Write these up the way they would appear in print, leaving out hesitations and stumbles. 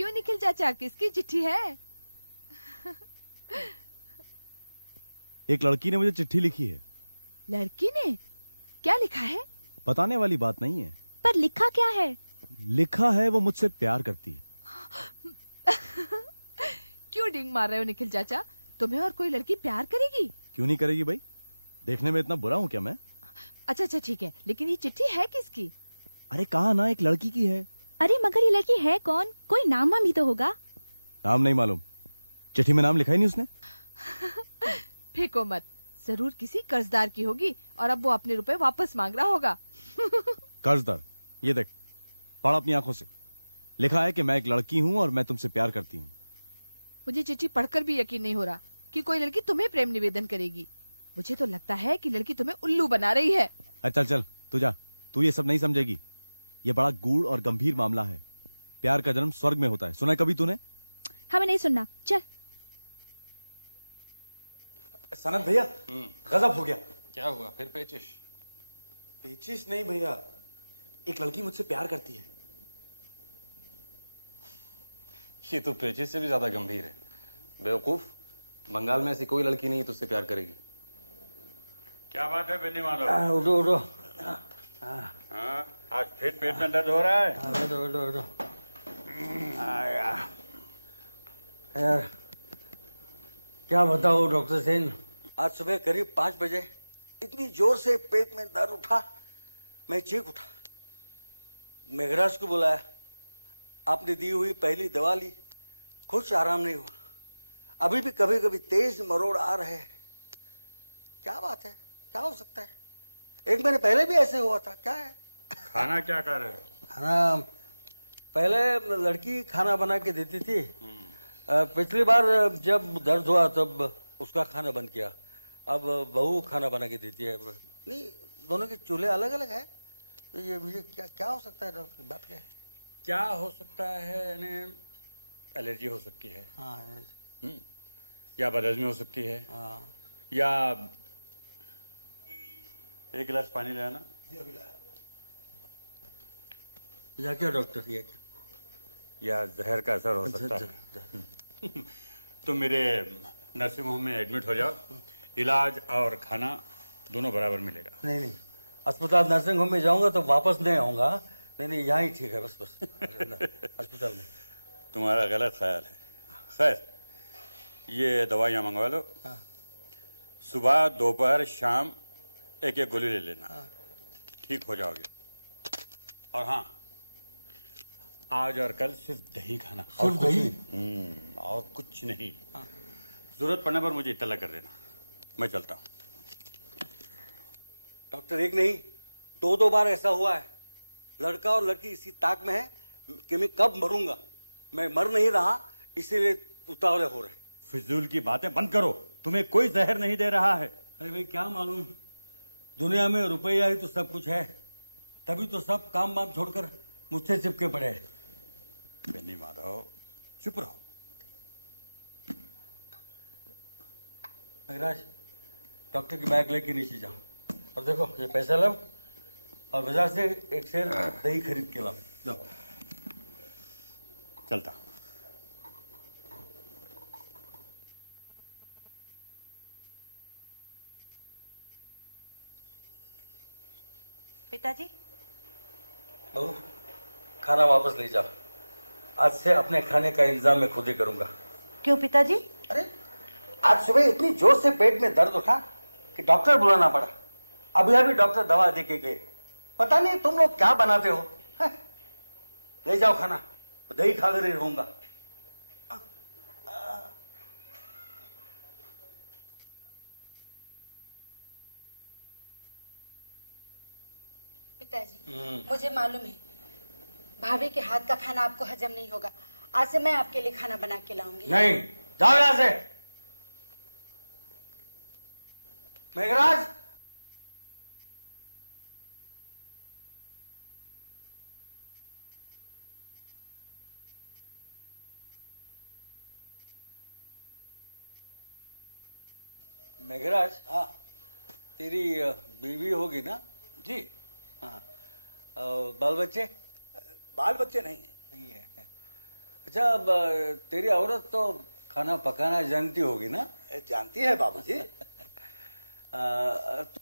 क्यों निखिल चाचा, किसकी चिट्ठी है? एक लड़की ने मुझे चिट्ठी लिखी है। लड़की ने? क्या लिखा है? बताने वाली बात नहीं है। पर लिखा क्या है? लिखा है वो मुझसे प्यार करती है। क्यों डिंग मार रहे हो निखिल चाचा? तुम्हें और कोई लड़की प्यार करेगी? क्यों नहीं करेगी भाई? देखने में इतना बुरा हूँ क्या मैं? अच्छा ठीक है, लेकिन ये चिट्ठी है किसकी? अरे कहा ना, एक लड़की की है। अरे मगर ये लड़की है कौन? कोई नाम वाम भी तो होगा। नाम नहीं मालूम, चिट्ठी में नाम लिखा ही नहीं उसने। फेंको मत, जरूर किसी कर्जदार की होगी और अब वो अपने रुपए वापस मांग रहा होगा। कर्जदार? ये देख, पढ़ अपनी आंखों से। लिखा है कि मैं एक लड़की हूँ और मैं तुमसे प्यार करती हूँ। मुझे चिट्ठी पढ़कर भी यकीन नहीं हो रहा कि कोई लड़की तुम्हें प्रेम निवेदन करेगी। मुझे तो लगता है कि लड़की तुम्हें उल्लू बना रही है। चल चल तू जा, तू ये सब नहीं समझेगी। ये बड़ा गूढ़ और गंभीर मामला है। प्यार का जन्म स्वर्ग में होता है, सुना है कभी तूने? हमें नहीं सुनना, चल। सनत भैया, गजब हो गया। क्या हुआ फिर? पेचिश? पेचिश नहीं भैया, एक लड़की मुझसे प्यार करती है। ये तो पेचिश से भी ज्यादा गंभीर है। बेवकूफ, बंगाल में ऐसी कोई लड़की नहीं तुझसे प्यार करेगी। क्या बात है बेनी माधव? उठो उठो। हाँ, आज फिर पेट में दर्द हो रहा है? उठो उठो उठो। यार क्या बताओ डॉक्टर सेन, आज सुबह करीब 5 बजे इतनी जोर से पेट में दर्द उठा, मैं चीख उठा। मेघराज को बुलाया, आपने दी हुई पहली दवा ली, कुछ आराम नहीं हुआ। अभी भी कभी कभी तेज मरोड़ आ रहे हैं। क्या बात है, क्या हो सकता है? 1 महीने पहले भी ऐसे हुआ था, क्या है? खाना क्या कर रहे हो? खाना पहले लड़की खाना बना के देती थी। पिछली बार जब दर्द हुआ तब उसका खाना बंद किया। अब बहू खाना बना के देती है। नहीं, दोनों के चूल्हे अलग अलग है। तो ये मुझे क्या हो सकता है डॉक्टर? बात क्या है? क्या हो सकता है? यानी एलर्जी हो सकती है। हाँ। या बदहजमी हो सकती है। हाँ। या एक गिलास पानी ले आना। या क्या डॉक्टर? ये क्या? या जहर का असर हो सकता है। तुम मेरे नर्सिंग होम में एडमिट हो जाओ, इलाज और खाना दोनों बराबर मिलेगा। नहीं, अस्पताल नर्सिंग होम में जाऊंगा तो वापस नहीं आऊंगा। नहीं, यहाँ ही ठीक है, बस अस्पताल में। तुम्हारा गलत ख्याल है। खैर, ये दवाइयाँ मंगवा लो। सुबह, दोपहर, शाम एक गोली ले लेना। ठीक हो जाओगे। और हाँ, आज और कल सिर्फ दही खाना। सिर्फ दही? और कुछ नहीं। जरूरत पड़ने पर मुझे इत्तला कर देना। मैं चलता हूँ। डॉक्टर, एक नहीं 2 बार ऐसा हुआ है। लड़का और लड़की इसी ताक में है कि मैं कब मरूंगा। मैं मर नहीं रहा, इसीलिए उतावले हो रहे। फिजूल की बातें बंद करो, तुम्हें कोई जहर नहीं दे रहा है। अरे भाई, क्या मालूम, दुनिया में रुपया ही तो सब कुछ है। तभी तो सब काम वाम छोड़कर मुझसे चिपके पड़े हैं। बेनी माधव, चुप रहो। मेघराज, डॉक्टर की बैग लेके नीचे जाओ और देखो ये पैसा लो और बाजार से एक शेर दही खरीद के लाओ। जाओ। चलता। पिताजी। बहू, खाना वापस ले जाओ। आज से अपने खाने का इंतजाम मैं खुद ही करूंगा। क्यों पिताजी? अरे, आज सुबह इतनी जोर से पेट में दर्द उठा कि डॉक्टर बुलाना पड़ा। अभी डॉक्टर दवा दे के गए। पता नहीं तुम लोग क्या बनाते हो। ले जाओ खाना, दही खाकर ही रहूंगा। पिताजी, मुझे मालूम है भाभी के हाथ का खाना आपको हजम नहीं होगा। आज से मैं आपके लिए खाना बना के लाऊंगी। नहीं, जाओ यहां से। मेघराज, मेघराज। हाँ, तेरी बीवी होगी ना? जी। हाँ, बाल बच्चे? बाल बच्चे नहीं है। नहीं है। अच्छा, अब तेरी औरत तो खाना पकाना जानती होगी ना? जानती है बाबूजी।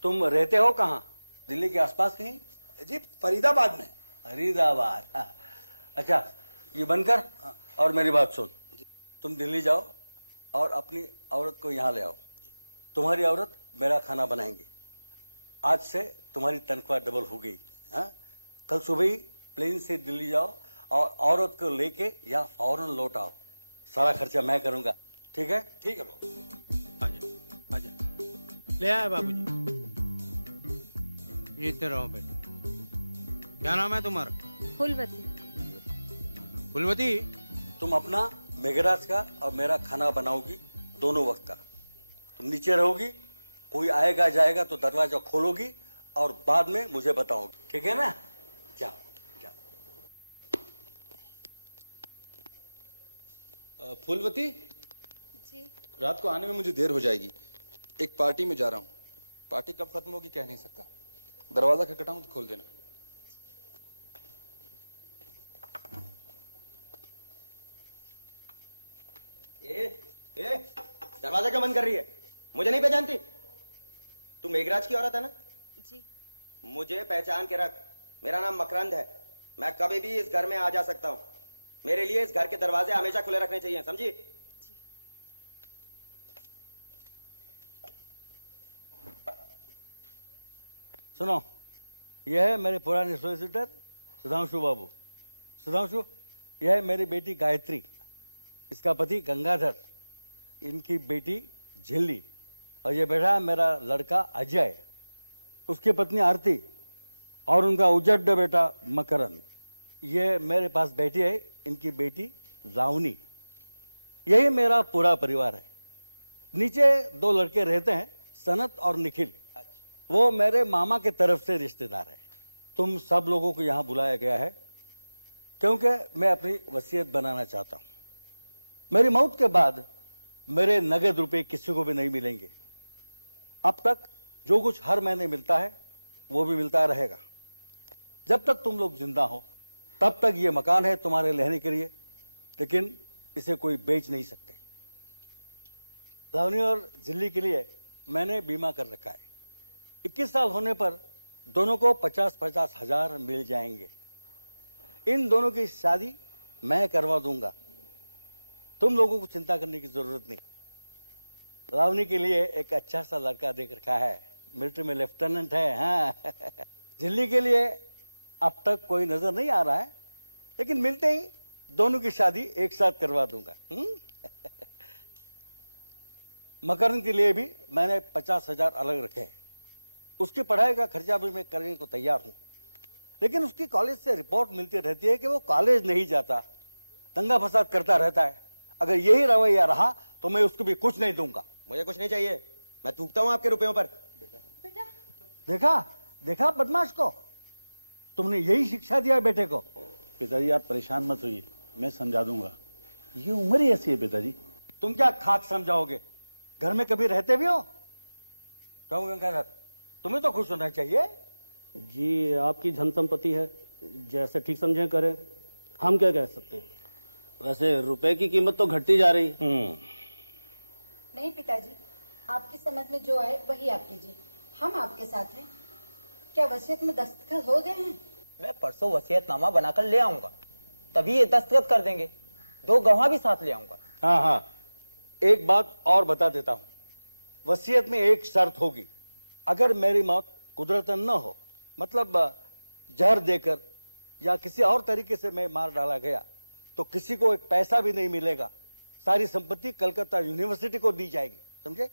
तुम रहते हो कहाँ? दिल्ली के आसपास कहीं? जी फरीदाबाद में। फरीदाबाद, हाँ। अच्छा, ये बनकर और मेरी बात सुन। तुम दिल्ली जाओ और अपनी औरत को यहाँ ले आओ। तुम्हारी औरत मेरा खाना बनाएंगी। आज से तुम्हारी तनख्वाह डबल हो गई। हाँ, कल सुबह ही प्लेन से दिल्ली जाओ और औरत को लेके यहाँ फौरन लौट आओ। सारा खर्चा मैं करूंगा, ठीक है? ठीक है बाबू। आजा आजा, ले आए बाबूजी। जीते रहो बेटा। क्या नाम है तुम्हारा? फूलवती। फूलवती, तुम अपना मेघराज का और मेरा खाना बनाओगी, दोनों वक्त का। तुम नीचे रहोगी, कोई आएगा जाएगा तो दरवाजा खोलोगी और बाद में मुझे बताओगी, ठीक है ना? जाओ जाओ। फूलवती, जी रात को आने में मुझे देर हो जाएगी। एक पार्टी में जा रहा हूँ। पार्टी कब खत्म होगी कह नहीं सकता। दरवाजा खटखटाऊं तो खोल देना। दरवाजा क्यों बंद कर रही है? मुझे नहीं पहचानती? तू मेघराज की औरत है ना? जी। मुझे पहचान के रख। मेरा नाम मकरंद है। मैं कभी भी इस घर में आ जा सकता हूँ। मेरे लिए इस घर के दरवाजे हमेशा खुले रखने चाहिए, समझी? सुनो, यह है मेरे पुराने सोलिसिटर सुधांशु बाबू। सुधांशु, यह है मेरी बेटी गायत्री, इसका पति गंगाधर, इनकी बेटी झिल्ली, और ये बैठा है मेरा लड़का अजय, उसकी पत्नी आरती और उनका उजड्ड बेटा मकरन। ये मेरे पास बैठी है इनकी बेटी लावनी। यही मेरा पूरा परिवार है। नीचे दो लड़के रहते हैं, सनत और निखिल, वो मेरे मामा के तरफ से रिश्तेदार है। तुम सब लोगों को यहाँ बुलाया गया है क्योंकि मैं अपनी वसीयत बनाना चाहता हूँ। मेरी मौत के बाद मेरे नगद रुपए किसी को भी नहीं मिलेंगे। अब तक जो कुछ हर महीने मिलता है वो भी मिलता रहेगा। जब तक तुम लोग जिंदा हो तब तक ये मकान है तुम्हारे रहने के लिए, लेकिन इसे कोई बेच नहीं सकते। लावनी और झिल्ली के लिए मैंने बीमा कर रखा है। 21 साल होने पर दोनों को 50-50 हजार मिल जाएंगे। इन दोनों की शादी मैं करवा दूंगा। तुम लोगों को चिंता करने की जरूरत नहीं। लावनी के लिए एक अच्छा सा लड़का देख रखा है, मिलिट्री में लेफ्टिनेंट है। हाँ, झिल्ली के लिए अब तक कोई नजर नहीं आ रहा है, लेकिन मिलते ही दोनों की शादी एक साथ करवा दूंगा। मकरन के लिए भी मैंने 50 हजार अलग रखे हैं। उसकी पढ़ाई का खर्चा भी मैं करने को तैयार हूं, लेकिन उसकी कॉलेज से रिपोर्ट मिलती रहती है कि वो कॉलेज नहीं जाता, दंगा फसाद करता रहता है। अगर यही रवैया रहा तो मैं उसको भी कुछ नहीं दूंगा। मुझे कुछ नहीं चाहिए, मैं थूकता हूँ आपके रुपयों पर। देखा देखा बदमाश को, तुमने यही शिक्षा दिया बेटे को। पिताजी आप परेशान मत होइए, मैं समझा दूंगा। ये उम्र ही ऐसी है पिताजी। तुम क्या खाक समझाओगे? घर में कभी रहते भी हो? कहूँगा तुम्हें तो खुश होना चाहिए। जी आपकी धन संपत्ति है, जैसे ठीक समझे करें, हम क्या कह सकते हैं। वैसे रुपए की कीमत तो घटती जा रही। नहीं पिताजी, आपकी समझ में जो आए वही आप कीजिए, हम आपके साथ हैं। क्या वसीयत में दस्तखत हो गए हैं? मैं परसों वसीयतनामा बनाकर ले आऊंगा, तभी ये दस्तखत कर देंगे। 2 गवाह भी साथ ले आऊंगा। हाँ हाँ, एक बात और बता देता हूँ। वसीयत में एक शर्त होगी, अगर मेरी मौत कुदरतन न हो, मतलब जहर देकर या किसी और तरीके से मैं मार डाला गया, तो किसी को एक पैसा भी नहीं मिलेगा। सारी संपत्ति कलकत्ता यूनिवर्सिटी को दी जाएगी, समझे?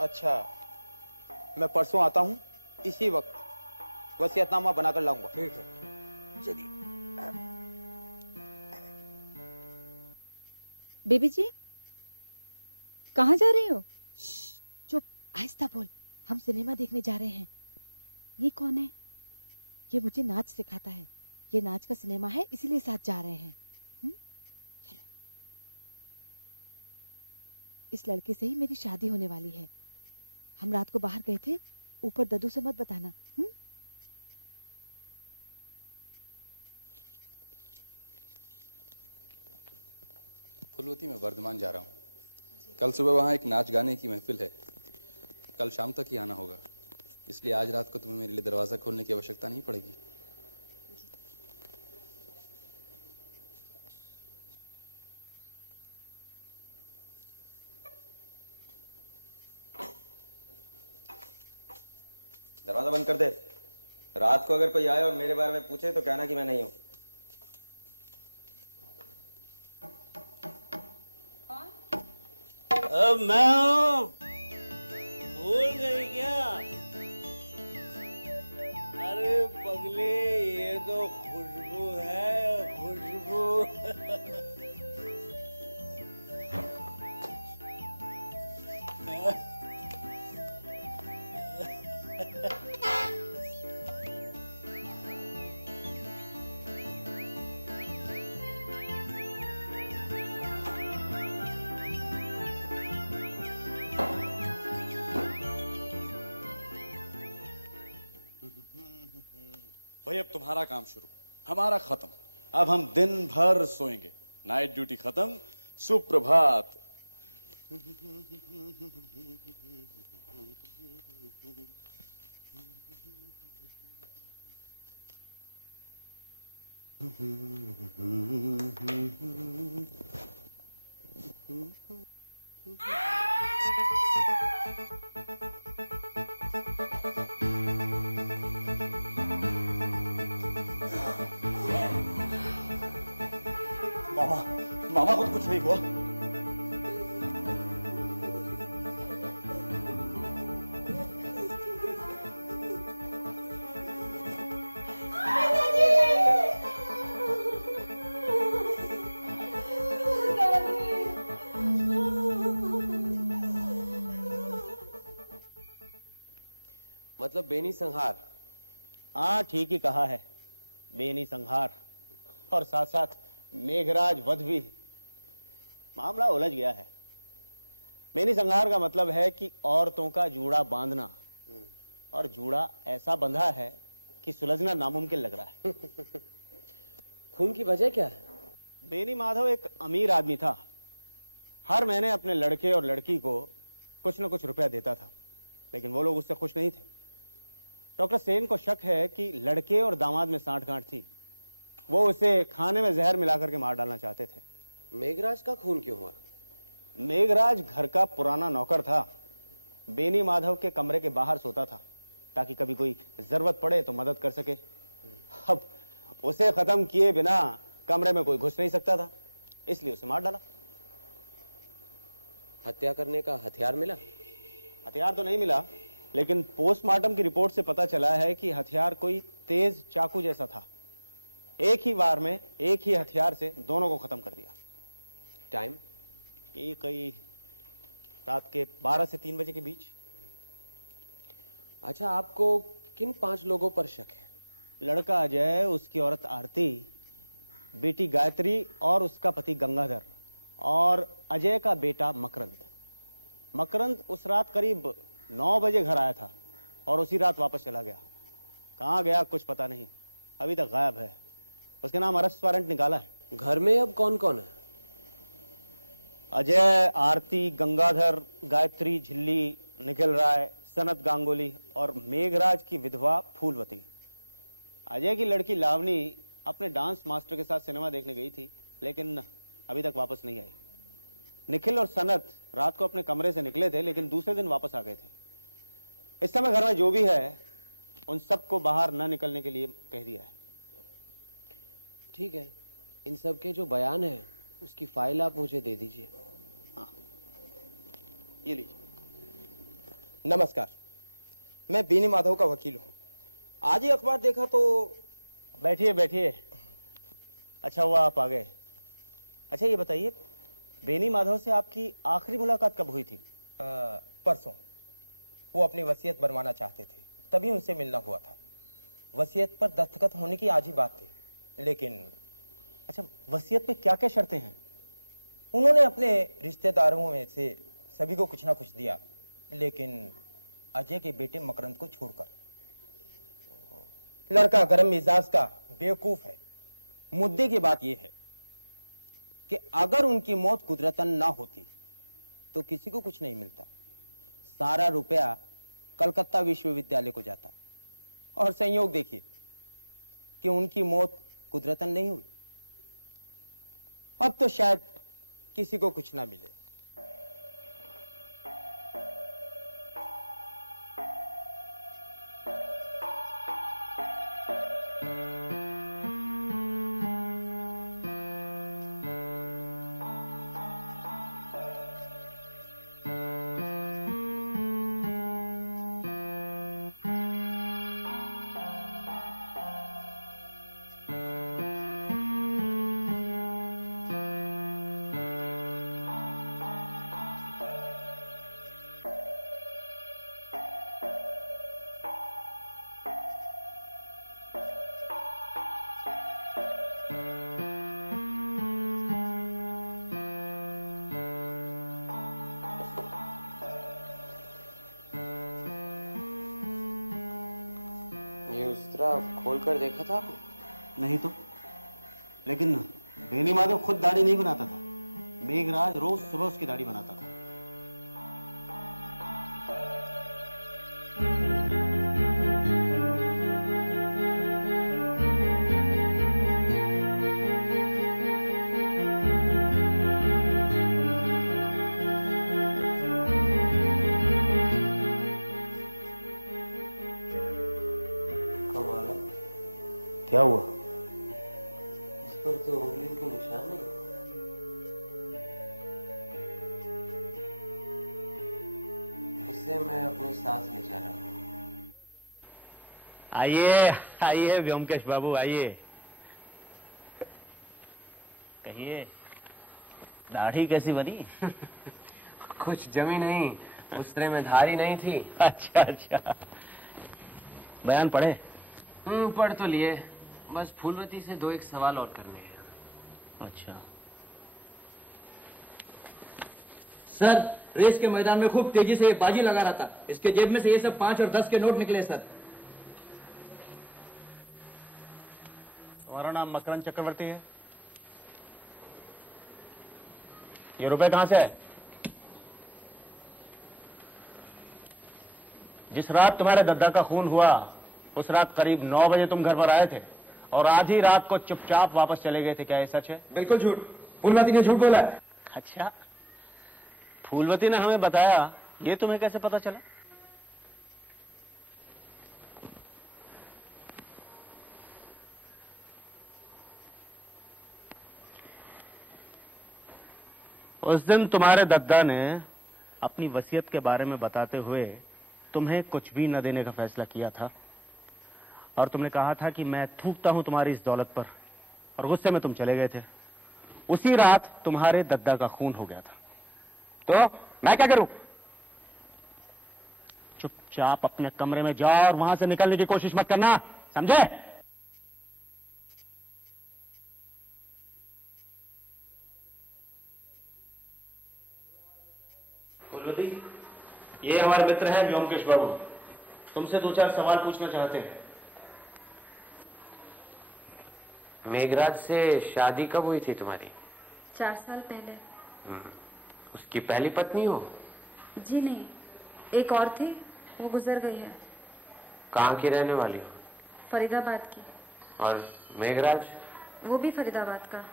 अच्छा, मैं परसों आता हूँ, इसी वक्त वसीयतनामा बनाकर लाऊंगा। ठीक है, चलिए। बेबी जी, कहाँ जा रही हो? चुप, आहिस्ता बोल। हम सिनेमा देखने जा रहे हैं। ये कौन है? ये मुझे नाच सिखाता है। ये नाच का सिनेमा है, इसीलिए साथ जा रहे हैं। चलो। इस लड़के से ही मेरी शादी होने वाली है। हम रात को बाहर गए थे, ऊपर दद्दू से मत बताना। फुलवती मैं वर्धमान जा रहा हूँ। कल सुबह वहाँ एक नाच गाने की महफिल है। कल शाम तक ही आना होगा, इसलिए आज रात को तुम्हें मेरे लिए दरवाज़ा खोलने की आवश्यकता नहीं पड़ेगी। दरवाजा बंद कर दे। रात को अगर कोई आए और मेरे बारे में पूछे तो कहना कि मैं नहीं हूं। अब मैं भूल गई क्या? अरे पगली, ये तो खुशबू है, खुशबू। भाई अब तुम्हारा काम शुरू, हमारा खत्म। अब हम दिन भर सोएंगे। नाइट ड्यूटी खत्म, सुप्रभात। मामा को तो कुछ नहीं हुआ। मतलब बेनी संहार। हाँ, ठीक ही कहा है, बेनी संहार और साथ साथ मेघराज वध भी। मामला उलझ गया है। बेनी संहार का मतलब है कि औरतों का जूड़ा बांधना, और जूड़ा ऐसा बंधा है कि सुलझना नामुमकिन लग रहा है। खून की वजह क्या है? बेनी माधव एक अमीर आदमी था। हर महीने अपने लड़के और लड़की को कुछ न कुछ रुपया देता था, लेकिन वो लोग उससे खुश नहीं थे। डॉक्टर सेन को शक है कि लड़के और दामाद में सांठ-गांठ थी। वो उसे खाने में जहर मिलाकर के मार डालना चाहते थे। मेघराज का खून क्यों हुआ? मेघराज घर का पुराना नौकर था। बेनी माधव के कमरे के बाहर सोता था ताकि कभी कोई जरूरत पड़े तो मदद कर सके। अब उसे खत्म किए बिना कमरे में कोई घुस नहीं सकता था, इसलिए उसे मार डाला। हत्या करने का हथियार मिला? हथियार तो नहीं मिला, लेकिन पोस्टमार्टम की रिपोर्ट से पता चला है कि हथियार कोई तेज चाकू जैसा था। एक ही वार में एक ही हथियार से दोनों को खत्म कर दिया। टाइम? ये कई रात के 12 से 3 बजे के बीच। अच्छा, आपको किन 5 लोगों पर शक है? लड़का अजय, उसकी औरत आरती, बेटी गायत्री और उसका पति गंगाधर, और अजय का बेटा मकरंद। मकरंद उस रात करीब 9 बजे घर आया था और उसी रात वापस चला गया। कहाँ गया कुछ पता नहीं, अभी तक गायब है। उसके नाम अरेस्ट वारंट निकाला है। घर में अब कौन कौन है? अजय, आरती, गंगाधर, गायत्री, झिल्ली, निखिल राय, सनत गांगुली और मेघराज की विधवा फूलवती। अजय की लड़की लावनी अपने डांस मास्टर के साथ सिनेमा देखने गई थी, लेकिन अभी तक वापस नहीं आई। निखिल और सनत रात को अपने कमरे से निकले थे, लेकिन दूसरे दिन वापस आ गए थे। इस समय घर में जो भी है उन सबको बाहर न निकलने के लिए कह दिया है। ठीक है, इन सब के जो बयान है उसकी फाइल आप मुझे दे दीजिए। हाँ, ये लीजिए। नमस्कार, मैं बेनी माधव का वकील हूँ। आज ही अखबार देखा तो। बैठिए बैठिए। अच्छा हुआ आप आ गए। अच्छा ये बताइए, बेनी माधव से आपकी आखिरी मुलाकात कब हुई थी? परसों। वो अपनी वसीयत बनवाना चाहते थे, तभी उनसे मिलना हुआ था। वसीयत पर दस्तखत होने की आज ही बात थी, लेकिन। अच्छा, वसीयत में क्या क्या शर्तें हैं? उन्होंने अपने रिश्तेदारों में से सभी को कुछ ना कुछ दिया, लेकिन अजय के बेटे मकरंद को छोड़कर। लड़का गरम मिजाज का बेवकूफ है। मुद्दे की बात यह है कि अगर उनकी मौत कुदरतन ना होती तो किसी को कुछ नहीं मिलता। सारा रुपया कलकत्ता विश्वविद्यालय को जाता। और संयोग देखिए कि उनकी मौत कुदरतन नहीं हुई। अब तो शायद किसी को कुछ ना मिले। खोल कर देखा था आपने? नहीं तो, लेकिन बेनी माधव खुद दाढ़ी नहीं बनाता था। मेघराज रोज सुबह उसकी दाढ़ी बनाता था। क्या हुआ? इस पर तो उंगलियों के निशान नहीं। इसे मैं अपने साथ ले जा रहा हूँ। आइए आइए व्योमकेश बाबू, आइए। कहिए, दाढ़ी कैसी बनी? कुछ जमी नहीं, उस तरह में धारी नहीं थी। अच्छा अच्छा, बयान पढ़े? पढ़ तो लिए, बस फूलवती से 2-1 सवाल और करने हैं। अच्छा। सर, रेस के मैदान में खूब तेजी से ये बाजी लगा रहा था। इसके जेब में से ये सब 5 और 10 के नोट निकले सर। तुम्हारा नाम मकरंद चक्रवर्ती है? ये रुपए कहां से है? जिस रात तुम्हारे दद्दा का खून हुआ उस रात करीब 9 बजे तुम घर पर आए थे और आधी रात को चुपचाप वापस चले गए थे। क्या ये सच है? बिल्कुल झूठ। फूलवती ने झूठ बोला है। अच्छा, फूलवती ने हमें बताया, ये तुम्हें कैसे पता चला? उस दिन तुम्हारे दद्दा ने अपनी वसीयत के बारे में बताते हुए तुम्हें कुछ भी न देने का फैसला किया था और तुमने कहा था कि मैं थूकता हूं तुम्हारी इस दौलत पर, और गुस्से में तुम चले गए थे। उसी रात तुम्हारे दद्दा का खून हो गया था। तो मैं क्या करूं? चुपचाप अपने कमरे में जाओ और वहां से निकलने की कोशिश मत करना, समझे? फूलवती, ये हमारे मित्र हैं व्योमकेश बाबू, तुमसे 2-4 सवाल पूछना चाहते हैं। मेघराज से शादी कब हुई थी तुम्हारी? 4 साल पहले। उसकी पहली पत्नी हो? जी नहीं, एक और थी, वो गुजर गई है। कहाँ की रहने वाली हो? फरीदाबाद की। और मेघराज? वो भी फरीदाबाद का।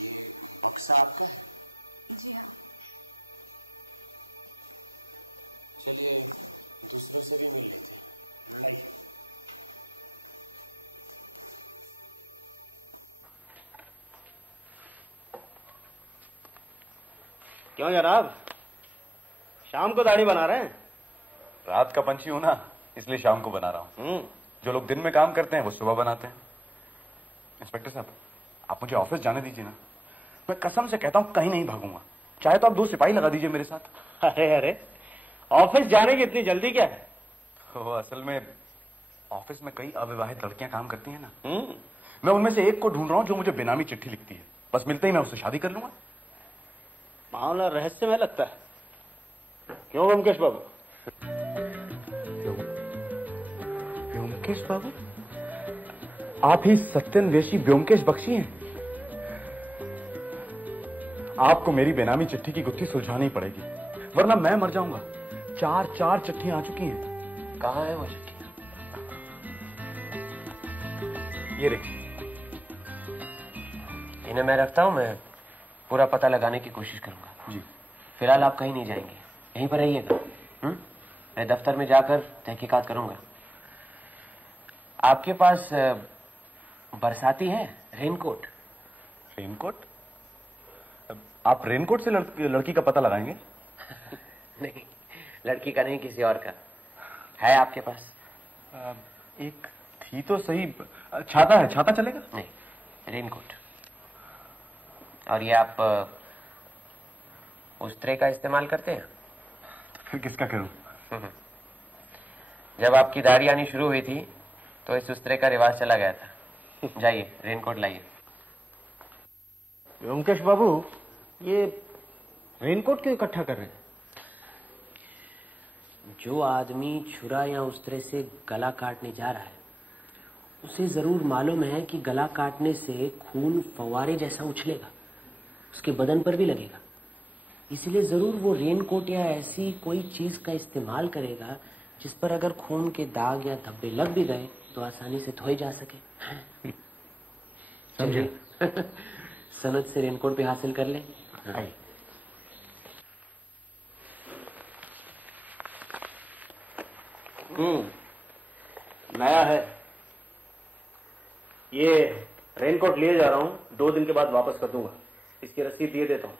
ये बक्सा आपका है? जी हाँ। चलिए दूसरों से भी मिल लेते हैं। आइए। क्यों जनाब, शाम को दाढ़ी बना रहे हैं? रात का पंछी हूं ना, इसलिए शाम को बना रहा हूं। जो लोग दिन में काम करते हैं वो सुबह बनाते हैं। इंस्पेक्टर साहब, आप मुझे ऑफिस जाने दीजिए ना। मैं कसम से कहता हूं कहीं नहीं भागूंगा। चाहे तो आप 2 सिपाही लगा दीजिए मेरे साथ। अरे अरे, ऑफिस जाने की इतनी जल्दी क्या है? असल में ऑफिस में कई अविवाहित लड़कियां काम करती हैं ना, मैं उनमें से एक को ढूंढ रहा हूं जो मुझे बेनामी चिट्ठी लिखती है। बस मिलते ही मैं उससे शादी कर लूंगा। मामला रहस्यमय लगता है, क्यों ब्योमकेश बाबू? ब्योमकेश बाबू, आप ही सत्यन्वेषी ब्योमकेश बख्शी हैं? आपको मेरी बेनामी चिट्ठी की गुत्थी सुलझानी पड़ेगी, वरना मैं मर जाऊंगा। 4 चिट्ठियां आ चुकी हैं। कहाँ है वो चिट्ठी? ये रे। इन्हें मैं रखता हूँ, मैं पूरा पता लगाने की कोशिश करूंगा। जी। फिलहाल आप कहीं नहीं जाएंगे, यहीं पर रहिएगा। मैं दफ्तर में जाकर तहकीकात करूंगा। आपके पास बरसाती है? रेनकोट? रेनकोट? आप रेनकोट से लड़की का पता लगाएंगे? नहीं, लड़की का नहीं, किसी और का है आपके पास? एक थी तो सही। छाता है, छाता चलेगा? नहीं, रेनकोट। और ये आप उस्त्रे का इस्तेमाल करते हैं? तो फिर किसका करूं? जब आपकी दाढ़ी आनी शुरू हुई थी तो इस उस्त्रे का रिवाज चला गया था। जाइए, रेनकोट लाइए। ब्योमकेश बाबू, ये रेनकोट क्यों इकट्ठा कर रहे हैं? जो आदमी छुरा या उस्त्रे से गला काटने जा रहा है, उसे जरूर मालूम है कि गला काटने से खून फव्वारे जैसा उछलेगा, उसके बदन पर भी लगेगा। इसलिए जरूर वो रेनकोट या ऐसी कोई चीज का इस्तेमाल करेगा जिस पर अगर खून के दाग या धब्बे लग भी गए तो आसानी से धोए जा सके। समझे? सनद से रेनकोट भी हासिल कर ले। नया है ये। रेनकोट लिए जा रहा हूँ, 2 दिन के बाद वापस कर दूंगा। इसकी रसीद दिए देता हूँ।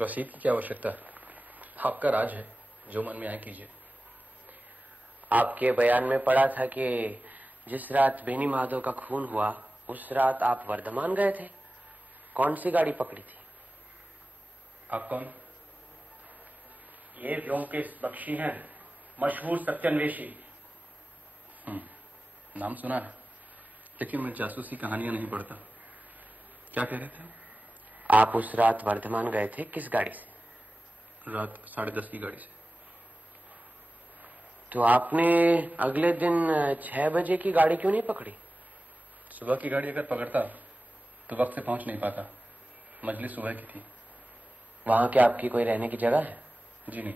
रसीद की क्या आवश्यकता है? आपका राज है, जो मन में आए कीजिए। आपके बयान में पढ़ा था कि जिस रात बेनी माधव का खून हुआ उस रात आप वर्धमान गए थे। कौन सी गाड़ी पकड़ी थी? आप कौन? ये ब्योमकेश बख्शी हैं, मशहूर सत्यन्वेषी। नाम सुना है, लेकिन मैं जासूसी कहानियां नहीं पढ़ता। क्या कह रहे थे? आप उस रात वर्धमान गए थे, किस गाड़ी से? रात 10:30 की गाड़ी से। तो आपने अगले दिन 6 बजे की गाड़ी क्यों नहीं पकड़ी? सुबह की गाड़ी अगर पकड़ता तो वक्त से पहुंच नहीं पाता। मजलिस सुबह की थी। वहां क्या आपकी कोई रहने की जगह है? जी नहीं,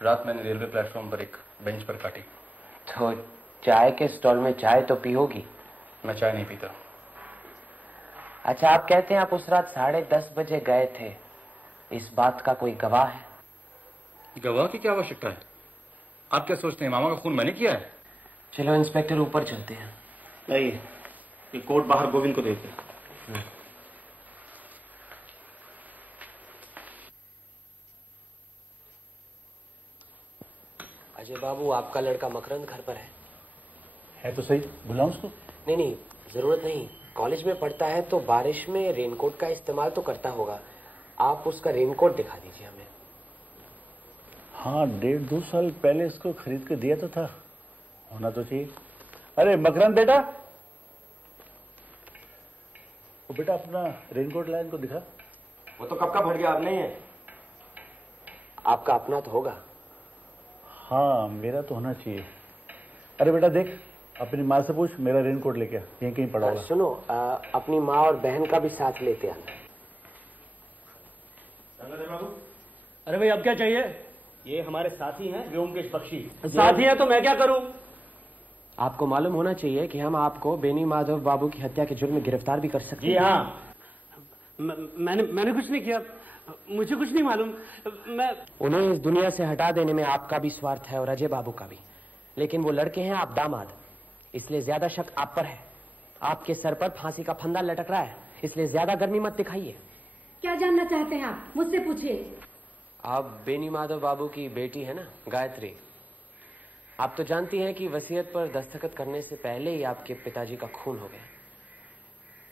रात मैंने रेलवे प्लेटफॉर्म पर एक बेंच पर काटी। तो चाय के स्टॉल में चाय तो पी होगी? मैं चाय नहीं पीता। अच्छा, आप कहते हैं आप उस रात 10:30 बजे गए थे, इस बात का कोई गवाह है? गवाह की क्या आवश्यकता है? आप क्या सोचते हैं मामा का खून मैंने किया है? चलो इंस्पेक्टर, ऊपर चलते हैं। नहीं, ये कोट बाहर गोविंद को देते। अजय बाबू, आपका लड़का मकरंद घर पर है तो सही, बुलाऊं उसको? नहीं, जरूरत नहीं। कॉलेज में पढ़ता है तो बारिश में रेनकोट का इस्तेमाल तो करता होगा। आप उसका रेनकोट दिखा दीजिए हमें। हाँ, 1.5-2 साल पहले इसको खरीद के दिया तो था, होना तो चाहिए। अरे मकरंद बेटा, वो बेटा अपना रेनकोट लाइन को दिखा। वो तो कब का फट गया, अब नहीं है। आपका अपना तो होगा। हाँ, मेरा तो होना चाहिए। अरे बेटा देख, अपनी माँ से पूछ, मेरा रेनकोट लेके आ, यहीं कहीं पड़ा होगा। सुनो, अपनी माँ और बहन का भी साथ लेते आना। अरे भाई, अब क्या चाहिए? ये हमारे साथी हैं ब्योमकेश बख्शी। साथी हैं तो मैं क्या करूं? आपको मालूम होना चाहिए कि हम आपको बेनी माधव बाबू की हत्या के जुर्म में गिरफ्तार भी कर सकते हैं। जी हाँ, मैंने कुछ नहीं किया, मुझे कुछ नहीं मालूम। मैं उन्हें इस दुनिया से हटा देने में आपका भी स्वार्थ है और अजय बाबू का भी, लेकिन वो लड़के हैं, आप दामाद, इसलिए ज्यादा शक आप पर है। आपके सर पर फांसी का फंदा लटक रहा है, इसलिए ज्यादा गर्मी मत दिखाइए। क्या जानना चाहते हैं आप? मुझसे पूछिए। आप बेनी माधव बाबू की बेटी है ना, गायत्री। आप तो जानती हैं कि वसीयत पर दस्तखत करने से पहले ही आपके पिताजी का खून हो गया,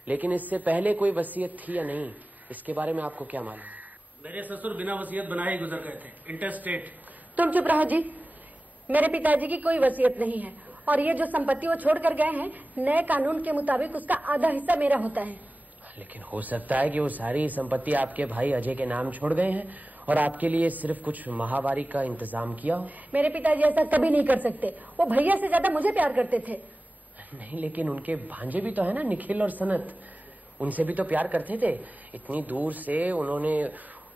लेकिन इससे पहले कोई वसीयत थी या नहीं, इसके बारे में आपको क्या मालूम? मेरे ससुर बिना वसीयत बनाए ही गुजर गए थे, इंटरस्टेट। तुम चुप रहो जी। मेरे पिताजी की कोई वसीयत नहीं है और ये जो संपत्ति वो छोड़ कर गए हैं, नए कानून के मुताबिक उसका आधा हिस्सा मेरा होता है। लेकिन हो सकता है कि वो सारी संपत्ति आपके भाई अजय के नाम छोड़ गए हैं और आपके लिए सिर्फ कुछ माहवारी का इंतजाम किया हो। मेरे पिताजी ऐसा कभी नहीं कर सकते। वो भैया से ज्यादा मुझे प्यार करते थे। नहीं, लेकिन उनके भांजे भी तो है ना, निखिल और सनत। उनसे भी तो प्यार करते थे। इतनी दूर से उन्होंने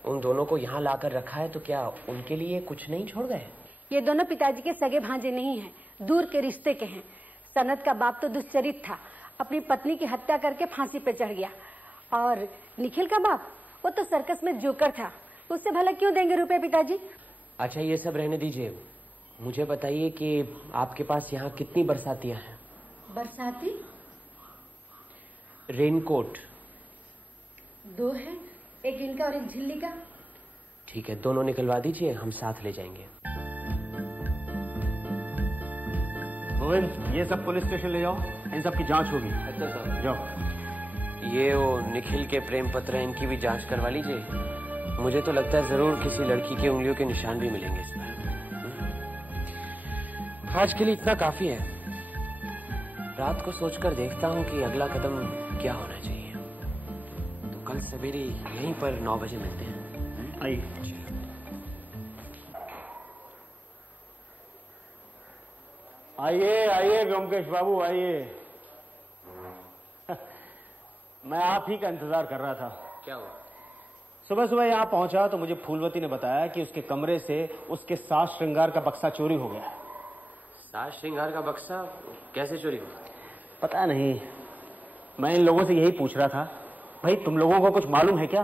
उन दोनों को यहाँ लाकर रखा है, तो क्या उनके लिए कुछ नहीं छोड़ गए? ये दोनों पिताजी के सगे भांजे नहीं हैं, दूर के रिश्ते के हैं। सनत का बाप तो दुष्चरित था, अपनी पत्नी की हत्या करके फांसी पे चढ़ गया। और निखिल का बाप, वो तो सर्कस में जोकर था। उससे भला क्यों देंगे रुपए पिताजी? अच्छा, ये सब रहने दीजिए। मुझे बताइए कि आपके पास यहाँ कितनी बरसातियाँ हैं? बरसाती? रेनकोट? 2 है, एक इनका और एक झिल्ली का। ठीक है, दोनों निकलवा दीजिए, हम साथ ले जाएंगे। गोविंद, ये सब पुलिस स्टेशन ले जाओ, इन सब की जांच होगी। अच्छा साहब। जाओ। ये वो निखिल के प्रेम पत्र हैं, इनकी भी जांच करवा लीजिए। मुझे तो लगता है जरूर किसी लड़की के उंगलियों के निशान भी मिलेंगे इसमें। आज के लिए इतना काफी है। रात को सोचकर देखता हूँ कि अगला कदम क्या होना चाहिए। तो कल सवेरे यहीं पर 9 बजे मिलते हैं। आइए। आइए आइए ब्योमकेश बाबू, आइए। मैं आप ही का इंतजार कर रहा था। क्या हुआ? सुबह सुबह यहाँ पहुंचा तो मुझे फूलवती ने बताया कि उसके कमरे से उसके साज श्रृंगार का बक्सा चोरी हो गया है। साज श्रृंगार का बक्सा कैसे चोरी हुआ? पता नहीं, मैं इन लोगों से यही पूछ रहा था। भाई, तुम लोगों को कुछ मालूम है क्या?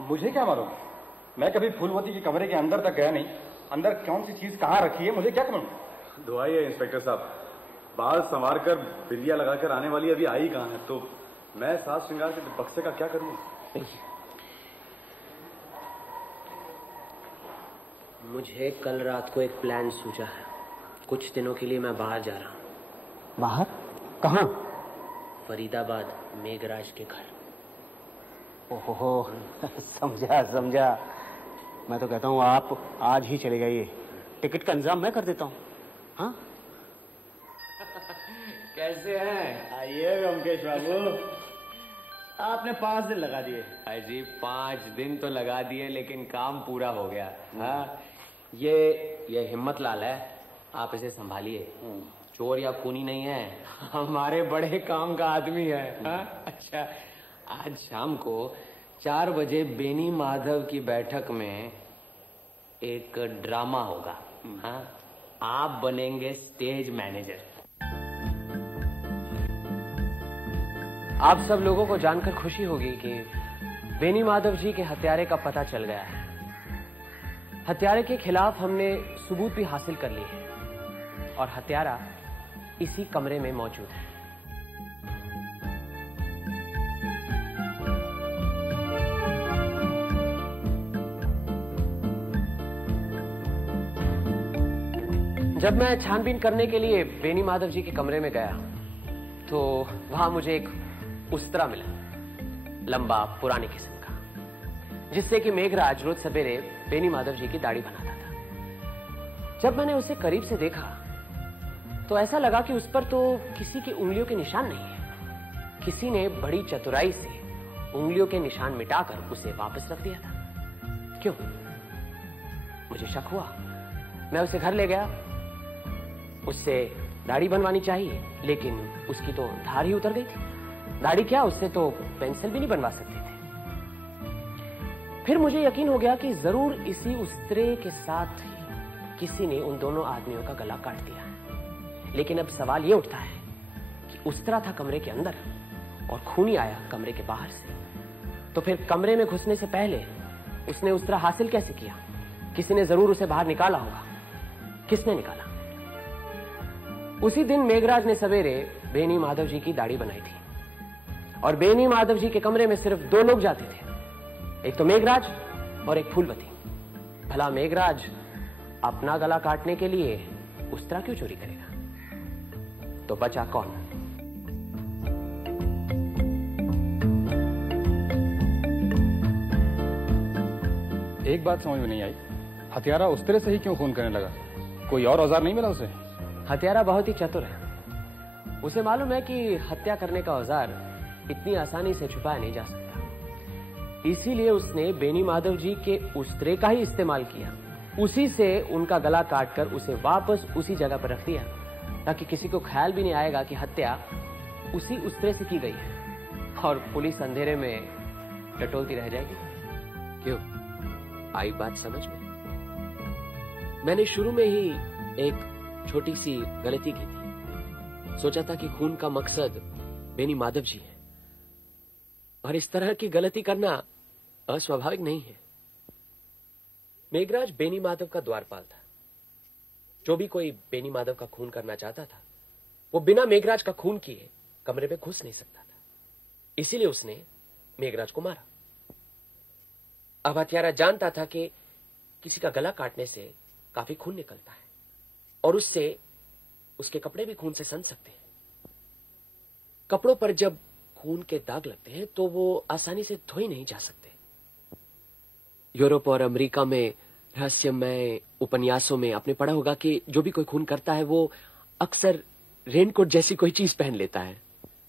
मुझे क्या मालूम? मैं कभी फूलवती के कमरे के अंदर तक गया नहीं। अंदर कौन सी चीज कहाँ रखी है मुझे क्या मालूम? दुआई है इंस्पेक्टर साहब, बाल संवार कर बिंदिया लगाकर आने वाली अभी आई कहाँ है, तो मैं साज श्रृंगार के बक्से का क्या करूँ? मुझे कल रात को एक प्लान सूझा है। कुछ दिनों के लिए मैं बाहर जा रहा हूँ। बाहर? कहाँ? फरीदाबाद, मेघराज के घर। ओहो, समझा समझा। मैं तो कहता हूँ आप आज ही चले जाइए, टिकट का इंतजाम मैं कर देता हूँ। हाँ? कैसे हैं? आइए ब्योमकेश बाबू, आपने 5 दिन लगा दिए। अजी 5 दिन तो लगा दिए, लेकिन काम पूरा हो गया। हाँ, ये हिम्मत लाल है, आप इसे संभालिए। चोर या खूनी नहीं है, हमारे बड़े काम का आदमी है। हाँ? अच्छा, आज शाम को 4 बजे बेनी माधव की बैठक में एक ड्रामा होगा। हाँ? आप बनेंगे स्टेज मैनेजर। आप सब लोगों को जानकर खुशी होगी कि बेनी माधव जी के हत्यारे का पता चल गया है। हत्यारे के खिलाफ हमने सबूत भी हासिल कर लिए हैं और हत्यारा इसी कमरे में मौजूद है। जब मैं छानबीन करने के लिए बेनी माधव जी के कमरे में गया तो वहां मुझे एक उस्तरा मिला, लंबा पुराने किस्म का, जिससे कि मेघराज रोज सवेरे बेनी माधव जी की दाढ़ी बनाता था। जब मैंने उसे करीब से देखा तो ऐसा लगा कि उस पर तो किसी की उंगलियों के निशान नहीं है। किसी ने बड़ी चतुराई से उंगलियों के निशान मिटाकर उसे वापस रख दिया था। क्यों? मुझे शक हुआ। मैं उसे घर ले गया। उससे दाढ़ी बनवानी चाहिए, लेकिन उसकी तो धार ही उतर गई थी। दाढ़ी क्या, उससे तो पेंसिल भी नहीं बनवा सकते थे। फिर मुझे यकीन हो गया कि जरूर इसी उस्तरे के साथ ही किसी ने उन दोनों आदमियों का गला काट दिया। लेकिन अब सवाल यह उठता है कि उस्तरा था कमरे के अंदर और खूनी आया कमरे के बाहर से, तो फिर कमरे में घुसने से पहले उसने उस्तरा हासिल कैसे किया? किसी ने जरूर उसे बाहर निकाला होगा। किसने निकाला? उसी दिन मेघराज ने सवेरे बेनी माधव जी की दाढ़ी बनाई थी और बेनी माधव जी के कमरे में सिर्फ 2 लोग जाते थे, एक तो मेघराज और एक फूलवती। भला मेघराज अपना गला काटने के लिए उस्तरा क्यों चोरी करेगा? तो बचा कौन? एक बात समझ में नहीं आई, हत्यारा उस तरह से ही क्यों खून करने लगा? कोई और औजार नहीं मिला उसे? हत्यारा बहुत ही चतुर है। उसे मालूम है कि हत्या करने का औजार इतनी आसानी से छुपाया नहीं जा सकता। इसीलिए उसने बेनी माधव जी के उस्त्रे का ही इस्तेमाल किया। उसी से उनका गला काटकर उसे वापस उसी जगह पर रख दिया, ताकि किसी को ख्याल भी नहीं आएगा कि हत्या उसी उस्त्रे से की गई है और पुलिस अंधेरे में टटोलती रह जाएगी। क्यों, आई बात समझ में? मैंने शुरू में ही एक छोटी सी गलती की थी। सोचा था कि खून का मकसद बेनी माधव जी है, और इस तरह की गलती करना अस्वाभाविक नहीं है। मेघराज बेनी माधव का द्वारपाल था। जो भी कोई बेनी माधव का खून करना चाहता था, वो बिना मेघराज का खून किए कमरे में घुस नहीं सकता था। इसीलिए उसने मेघराज को मारा। अब हत्यारा जानता था कि किसी का गला काटने से काफी खून निकलता है, और उससे उसके कपड़े भी खून से सन सकते हैं। कपड़ों पर जब खून के दाग लगते हैं तो वो आसानी से धोए नहीं जा सकते। यूरोप और अमेरिका में रहस्यमय उपन्यासों में आपने पढ़ा होगा कि जो भी कोई खून करता है वो अक्सर रेनकोट जैसी कोई चीज पहन लेता है,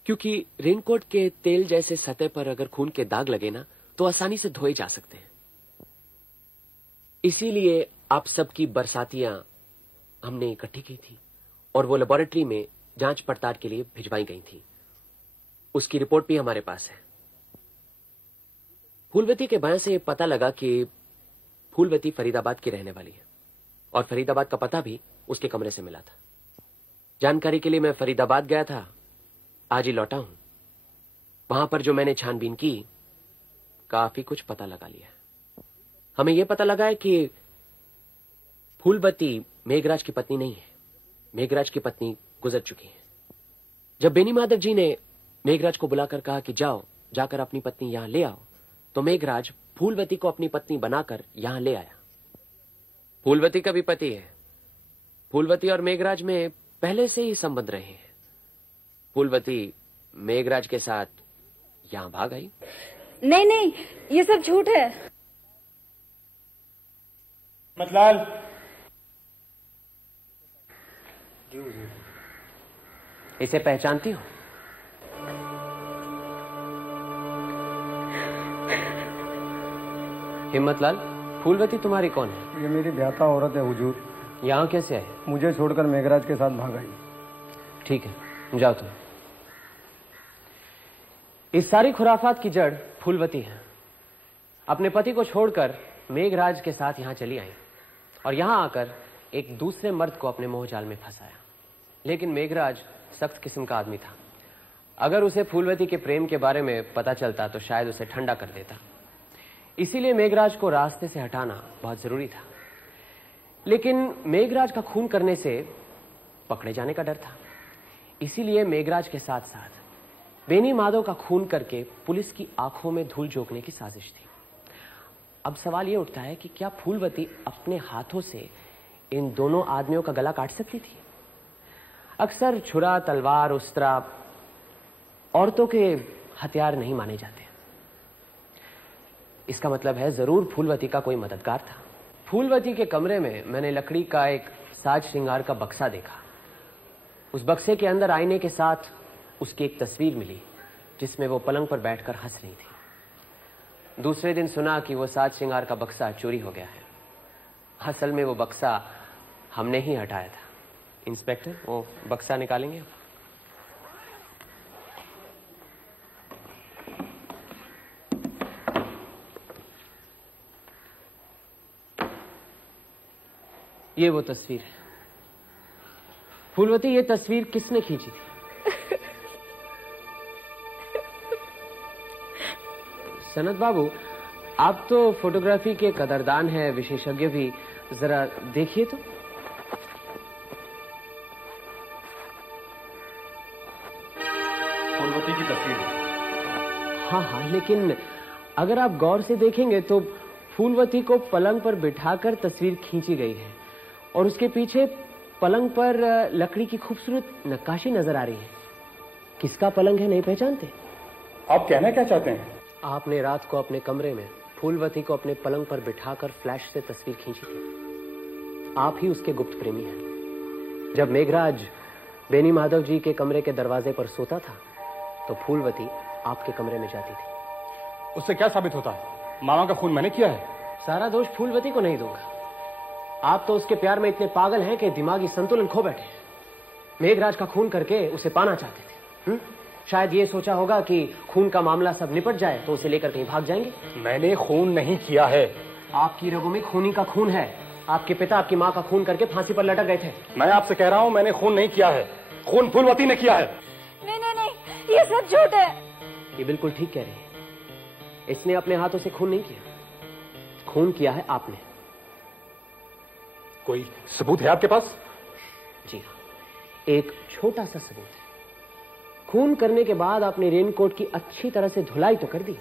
क्योंकि रेनकोट के तेल जैसे सतह पर अगर खून के दाग लगे ना तो आसानी से धोए जा सकते हैं। इसीलिए आप सबकी बरसातियां हमने इकट्ठी की थी और वो लेबोरेटरी में जांच पड़ताल के लिए भिजवाई गई थी। उसकी रिपोर्ट भी हमारे पास है। फूलवती के बयान से पता लगा कि फूलवती फरीदाबाद की रहने वाली है, और फरीदाबाद का पता भी उसके कमरे से मिला था। जानकारी के लिए मैं फरीदाबाद गया था, आज ही लौटा हूं। वहां पर जो मैंने छानबीन की, काफी कुछ पता लगा लिया। हमें यह पता लगा है कि फूलवती मेघराज की पत्नी नहीं है। मेघराज की पत्नी गुजर चुकी है। जब बेनी माधव जी ने मेघराज को बुलाकर कहा कि जाओ, जाकर अपनी पत्नी यहां ले आओ, तो मेघराज फूलवती को अपनी पत्नी बनाकर यहां ले आया। फूलवती का भी पति है। फूलवती और मेघराज में पहले से ही संबंध रहे हैं। फूलवती मेघराज के साथ यहां भाग आई। नहीं नहीं, ये सब झूठ है। मतलाल, इसे पहचानती हो? हिम्मतलाल, फूलवती तुम्हारी कौन है? ये मेरी ब्याता औरत है हुजूर। यहाँ कैसे आई? मुझे छोड़कर मेघराज के साथ भाग आई। ठीक है, जाओ तुम। इस सारी खुराफात की जड़ फूलवती है। अपने पति को छोड़कर मेघराज के साथ यहाँ चली आई और यहाँ आकर एक दूसरे मर्द को अपने मोहजाल में फंसाया। लेकिन मेघराज सख्त किस्म का आदमी था। अगर उसे फूलवती के प्रेम के बारे में पता चलता तो शायद उसे ठंडा कर देता। इसीलिए मेघराज को रास्ते से हटाना बहुत जरूरी था। लेकिन मेघराज का खून करने से पकड़े जाने का डर था। इसीलिए मेघराज के साथ साथ बेनी माधव का खून करके पुलिस की आंखों में धूल झोंकने की साजिश थी। अब सवाल यह उठता है कि क्या फूलवती अपने हाथों से इन दोनों आदमियों का गला काट सकती थी? अक्सर छुरा, तलवार, उस्त्रा औरतों के हथियार नहीं माने जाते। इसका मतलब है जरूर फूलवती का कोई मददगार था। फूलवती के कमरे में मैंने लकड़ी का एक साज श्रृंगार का बक्सा देखा। उस बक्से के अंदर आईने के साथ उसकी एक तस्वीर मिली जिसमें वो पलंग पर बैठकर हंस रही थी। दूसरे दिन सुना कि वो साज श्रृंगार का बक्सा चोरी हो गया है। असल में वो बक्सा हमने ही हटाया था। इंस्पेक्टर, वो बक्सा निकालेंगे? ये वो तस्वीर है। फूलवती, ये तस्वीर किसने खींची थी? सनत बाबू, आप तो फोटोग्राफी के कदरदान हैं, विशेषज्ञ भी। जरा देखिए तो। फूलवती की तस्वीर। हाँ हाँ, लेकिन अगर आप गौर से देखेंगे तो फूलवती को पलंग पर बिठाकर तस्वीर खींची गई है और उसके पीछे पलंग पर लकड़ी की खूबसूरत नक्काशी नजर आ रही है। किसका पलंग है, नहीं पहचानते? आप कहना क्या चाहते हैं? आपने रात को अपने कमरे में फूलवती को अपने पलंग पर बिठाकर फ्लैश से तस्वीर खींची थी। आप ही उसके गुप्त प्रेमी हैं। जब मेघराज बेनी माधव जी के कमरे के दरवाजे पर सोता था तो फूलवती आपके कमरे में जाती थी। उससे क्या साबित होता है? मामा का खून मैंने किया है। सारा दोष फूलवती को नहीं दूंगा। आप तो उसके प्यार में इतने पागल हैं कि दिमागी संतुलन खो बैठे हैं। मेघराज का खून करके उसे पाना चाहते थे। शायद ये सोचा होगा कि खून का मामला सब निपट जाए तो उसे लेकर कहीं भाग जाएंगे। मैंने खून नहीं किया है। आपकी रगों में खूनी का खून है। आपके पिता आपकी माँ का खून करके फांसी पर लटक गए थे। मैं आपसे कह रहा हूँ मैंने खून नहीं किया है। खून फूलवती ने किया है। नहीं नहीं नहीं, ये सब झूठ है। ये बिल्कुल ठीक कह रही है। इसने अपने हाथों से खून नहीं किया, खून किया है आपने। कोई सबूत है आपके पास? जी हाँ, एक छोटा सा सबूत है। खून करने के बाद आपने रेनकोट की अच्छी तरह से धुलाई तो कर दी,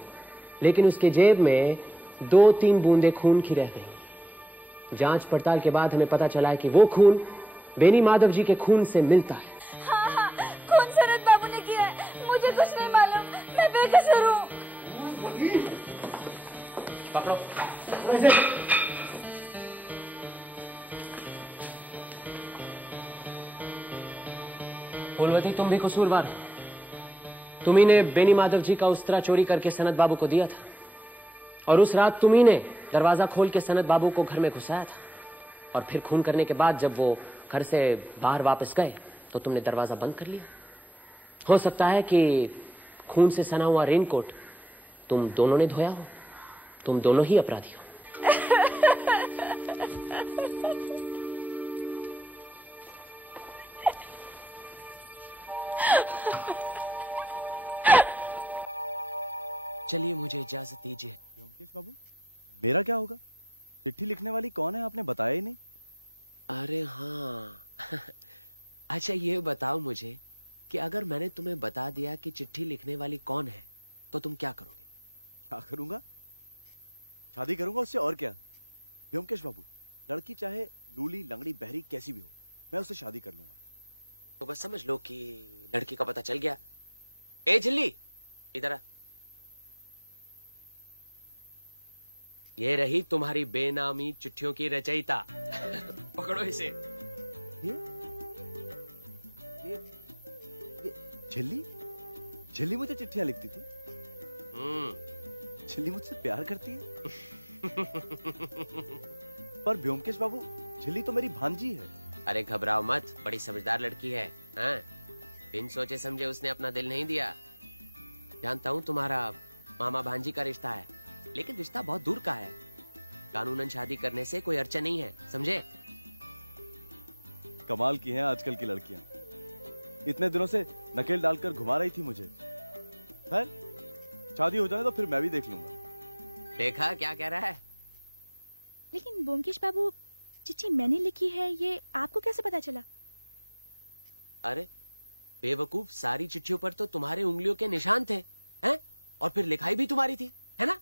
लेकिन उसके जेब में 2-3 बूंदे खून की रह गई। जांच पड़ताल के बाद हमें पता चला है कि वो खून बेनी माधव जी के खून से मिलता है। हाँ हाँ, खून सनत बाबू ने किया है। मुझे कुछ नहीं मालूम, मैं बेकसूर हूँ। पकड़ो। फूलवती, तुम भी कसूरवार। तुम्ही ने बेनी माधव जी का उस्तरा चोरी करके सनत बाबू को दिया था, और उस रात तुम्ही ने दरवाजा खोल के सनत बाबू को घर में घुसाया था, और फिर खून करने के बाद जब वो घर से बाहर वापस गए तो तुमने दरवाजा बंद कर लिया। हो सकता है कि खून से सना हुआ रेनकोट तुम दोनों ने धोया हो। तुम दोनों ही अपराधी हो। चलिए, मुझे इजाजत दीजिए। व्योमकेश बाबू, मेरा क्या होगा? चिट्ठी लिखने वाली कौन है आपने बताया ही नहीं। अरे हाँ अच्छा, ये बताओ मुझे कि अगर मैंने तुम्हें बता दिया कि चिट्ठी लिखने वाली कौन है तो तुम क्या करोगे? क्या करूंगा? शादी करूंगा उससे, और क्या। व्योमकेश बाबू, लड़की चाहे लूली लंगड़ी बहरी कैसी भी हो, मैं उससे शादी कर लूंगा। तो बस समझ लो कि लड़की का पता चल गया। ए झिल्ली, इधर आ। ये रही तुम्हारी बेनामी चिट्ठियों की रचयिता। पकड़ो इसे। झिल्ली? झिल्ली मुझे चिट्ठियां लिखती थी? झिल्ली मुझसे प्यार करती है? पर व्योमकेश बाबू, झिल्ली तो मेरी भांजी है। अरे घबराओ मत, बड़ी समझदार लड़की है। हाँ? बिन सोचे समझे उसने अपना दिल नहीं दिया। जानता हूँ तुम्हारा मामा भांजी का रिश्ता है, लेकिन रिश्ता बहुत दूर का है। कानूनन शादी करने से कोई अड़चन नहीं है, समझे? कमाल की हैं आजकल की लड़कियां। इतने दिनों से नकेल डालकर घुमा रही थी मुझे। खैर, शादी हो जाए तो फिर मैं भी देख लूंगा। देखा क्या कह रहा है? लेकिन ब्योमकेश बाबू, चिट्ठी मैंने लिखी है, ये आपको कैसे पता चला? अरे बेवकूफ, सारी चिट्ठियों पर तो तुम्हारे उंगलियों के निशान थे, हैं? और फिर लिखाई भी तुम्हारी थी, है ना?